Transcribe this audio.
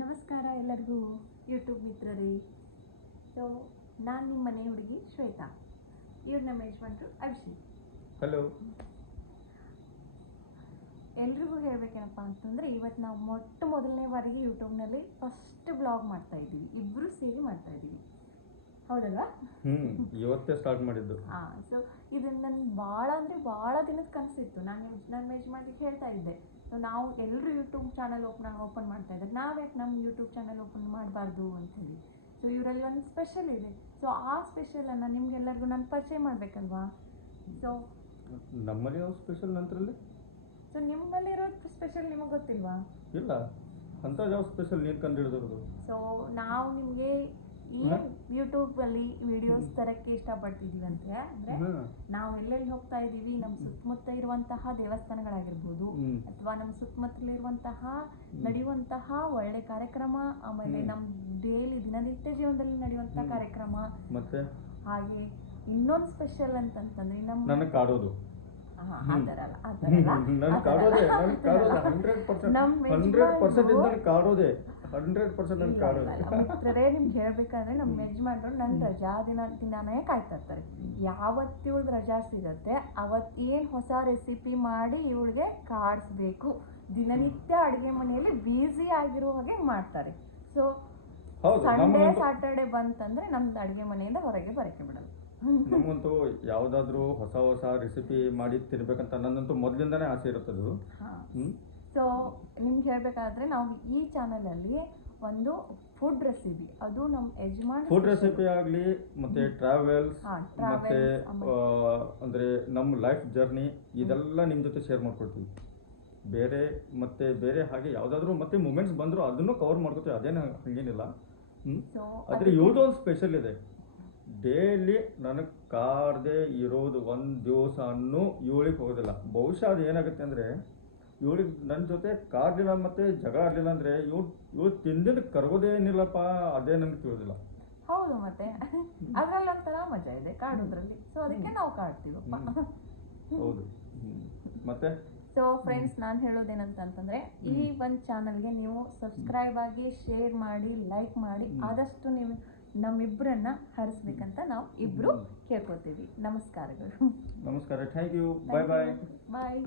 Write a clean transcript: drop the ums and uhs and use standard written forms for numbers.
ನಮಸ್ಕಾರ ಎಲ್ಲರಿಗೂ ಯೂಟ್ಯೂಬ್ ಮಿತ್ರರೇ. ಸೊ ನಾನು ನಿಮ್ಮ ಮನೆ ಹುಡುಗಿ ಶ್ವೇತಾ, ಇವ್ರ ನಮ್ಮ ಯಜಮಾನ್ರು ಅಭಿಷೇಕ್. ಹಲೋ. ಎಲ್ರಿಗೂ ಹೇಳ್ಬೇಕೇನಪ್ಪ ಅಂತಂದರೆ, ಇವತ್ತು ನಾವು ಮೊದಲನೇ ಬಾರಿಗೆ ಯೂಟ್ಯೂಬ್ನಲ್ಲಿ ಫಸ್ಟ್ ಬ್ಲಾಗ್ ಮಾಡ್ತಾ ಇದ್ದೀವಿ, ಇಬ್ಬರು ಸೇರಿ ಮಾಡ್ತಾ ಇದ್ದೀವಿ, ಹೌದಲ್ವಾ? ಇವತ್ತೇ ಸ್ಟಾರ್ಟ್ ಮಾಡಿದ್ದು. ಸೊ ಇದನ್ನು ನನಗೆ ಭಾಳ ದಿನದ ಕನಸಿತ್ತು. ನನ್ನ ಯಜಮಾನ್ರಿಗೆ ಹೇಳ್ತಾ ಇದ್ದೆ, ಸೊ ನಾವು ಎಲ್ಲರೂ ಯೂಟ್ಯೂಬ್ ಚಾನಲ್ ಓಪನ್ ಮಾಡ್ತಾ ಇದ್ದಾರೆ, ನಾವ್ಯಾಕೆ ನಮ್ಮ ಯೂಟ್ಯೂಬ್ ಚಾನಲ್ ಓಪನ್ ಮಾಡಬಾರ್ದು ಅಂಥೇಳಿ. ಸೊ ಇವರಲ್ಲಿ ಒಂದು ಸ್ಪೆಷಲ್ ಇದೆ. ಸೊ ಆ ಸ್ಪೆಷಲನ್ನು ನಿಮ್ಗೆಲ್ಲರಿಗೂ ನಾನು ಪರಿಚಯ ಮಾಡಬೇಕಲ್ವಾ? ಸೊ ನಮ್ಮಲ್ಲಿ ಯಾವ ಸ್ಪೆಷಲ್ ನಂತರಲ್ಲಿ? ಸೊ ನಿಮ್ಮಲ್ಲಿರೋದು ಸ್ಪೆಷಲ್ ನಿಮಗೆ ಗೊತ್ತಿಲ್ವಾ? ಇಲ್ಲ, ಅಂತ ಯಾವ ಸ್ಪೆಷಲ್ ನೀನು ಕಂಡು ಹಿಡಿದಿರೋದು? ಸೊ ನಾವು ನಿಮಗೆ ಈ ಯೂಟ್ಯೂಬಲ್ಲಿ ವಿಡಿಯೋಸ್ ತರಕ್ಕೆ ಇಷ್ಟಪಡ್ತಿದ್ದೀವಿ ಅಂದರೆ ನಾವು ಎಲ್ಲೆಲ್ಲಿ ಹೋಗ್ತಾ ಇದ್ದೀವಿ, ನಮ್ಮ ಸುತ್ತಮುತ್ತ ಇರುವಂತಹ ದೇವಸ್ಥಾನಗಳಾಗಿರ್ಬೋದು, ಅಥವಾ ನಮ್ಮ ಸುತ್ತಮುತ್ತಲಿರುವಂತಹ ನಡೆಯುವಂತಹ ಒಳ್ಳೆ ಕಾರ್ಯಕ್ರಮ, ಆಮೇಲೆ ನಮ್ಮ ದಿನನಿತ್ಯ ಜೀವನದಲ್ಲಿ ನಡೆಯುವಂತಹ ಕಾರ್ಯಕ್ರಮ, ಮತ್ತೆ ಹಾಗೆ ಇನ್ನೊಂದು ಸ್ಪೆಷಲ್ ಅಂತಂತಂದ್ರೆ ನನ್ನ ಕಾಡೋದು. ಮಿತ್ರರೇ, ನಿಮ್ಗೆ ಹೇಳ್ಬೇಕಾದ್ರೆ ನಮ್ಮ ಯಜಮಾನ್ರು ನನ್ನ ರಜಾ ದಿನಾನೇ ಕಾಯ್ತಾ ಇರ್ತಾರೆ. ಯಾವತ್ತು ಇವಳಿಗೆ ರಜಾ ಸಿಗತ್ತೆ ಅವತ್ತೇನು ಹೊಸ ರೆಸಿಪಿ ಮಾಡಿ ಇವಳಿಗೆ ಕಾಡಿಸ್ಬೇಕು. ದಿನನಿತ್ಯ ಅಡುಗೆ ಮನೆಯಲ್ಲಿ ಬ್ಯುಸಿ ಆಗಿರೋ ಹಾಗೆ ಮಾಡ್ತಾರೆ. ಸೊ ಸಂಡೇ ಸ್ಯಾಟರ್ಡೆ ಬಂತಂದ್ರೆ ನಮ್ದು ಅಡುಗೆ ಮನೆಯಿಂದ ಹೊರಗೆ ಬರಕ್ಕೆ ಬಿಡಲ್ಲ. ನಮಗಂತೂ ಯಾವುದಾದ್ರೂ ಹೊಸ ರೆಸಿಪಿ ಮಾಡಿ ತಿನ್ಬೇಕಂತ ನನ್ನಂತೂ ಮೊದಲಿಂದಾನೇ ಆಸೆ ಇರುತ್ತದು. ಸೊ ನಿಮ್ಗೆ ಹೇಳ್ಬೇಕಾದ್ರೆ ನಾವು ಈ ಚಾನಲಲ್ಲಿ ಒಂದು ಫುಡ್ ರೆಸಿಪಿ, ಅದು ನಮ್ಮ ಯಜಮಾನ್ ಫುಡ್ ರೆಸಿಪಿ ಆಗಲಿ, ಮತ್ತೆ ಟ್ರಾವೆಲ್ಸ್, ಮತ್ತೆ ಅಂದರೆ ನಮ್ಮ ಲೈಫ್ ಜರ್ನಿ, ಇದೆಲ್ಲ ನಿಮ್ಮ ಜೊತೆ ಶೇರ್ ಮಾಡ್ಕೊಡ್ತೀವಿ. ಬೇರೆ ಹಾಗೆ ಯಾವುದಾದ್ರೂ ಮತ್ತೆ ಮೂಮೆಂಟ್ಸ್ ಬಂದರೂ ಅದನ್ನು ಕವರ್ ಮಾಡ್ಕೊತೀವಿ, ಅದೇನು ಹಂಗೇನಿಲ್ಲ. ಆದರೆ ಇವ್ರದ್ದು ಒಂದು ಸ್ಪೆಷಲ್ ಇದೆ. ಡೈಲಿ ನನಗೆ ಕಾಡದೆ ಇರೋದು ಒಂದು ದಿವಸ ಇವಳಿಗೆ ಹೋಗೋದಿಲ್ಲ. ಬಹುಶಃ ಅದು ಏನಾಗುತ್ತೆ ಅಂದರೆ, ಇವಳಿಗೆ ನನ್ನ ಜೊತೆ ಕಾಡಲಿಲ್ಲ ಮತ್ತು ಜಗಳ ಆಡಲಿಲ್ಲ ಅಂದರೆ ಇವಳು ತಿಂದಿದ್ದು ಕರಗೋದೇನಿಲ್ಲಪ್ಪ, ಅದೇ ನನಗೆ ತಿಳಿದಿಲ್ಲ. ಹೌದು, ಮತ್ತೆ ಅದರಲ್ಲಿ ಒಂಥರ ಮಜಾ ಇದೆ ಕಾಡೋದ್ರಲ್ಲಿ. ಸೊ ಅದಕ್ಕೆ ನಾವು ಕಾಡ್ತೀವಪ್ಪ. ಹೌದು. ಮತ್ತೆ ಸೊ ಫ್ರೆಂಡ್ಸ್, ನಾನು ಹೇಳೋದೇನಂತಂದರೆ, ಈ ಒಂದು ಚಾನಲ್ಗೆ ನೀವು ಸಬ್ಸ್ಕ್ರೈಬ್ ಆಗಿ, ಶೇರ್ ಮಾಡಿ, ಲೈಕ್ ಮಾಡಿ, ಆದಷ್ಟು ನೀವು ನಮ್ಮಿಬ್ಬರನ್ನ ಹರಿಸ್ಬೇಕಂತ ನಾವು ಇಬ್ಬರು ಕೇಳ್ಕೊತೀವಿ. ನಮಸ್ಕಾರಗಳು. ನಮಸ್ಕಾರ. Thank you. ಬಾಯ್.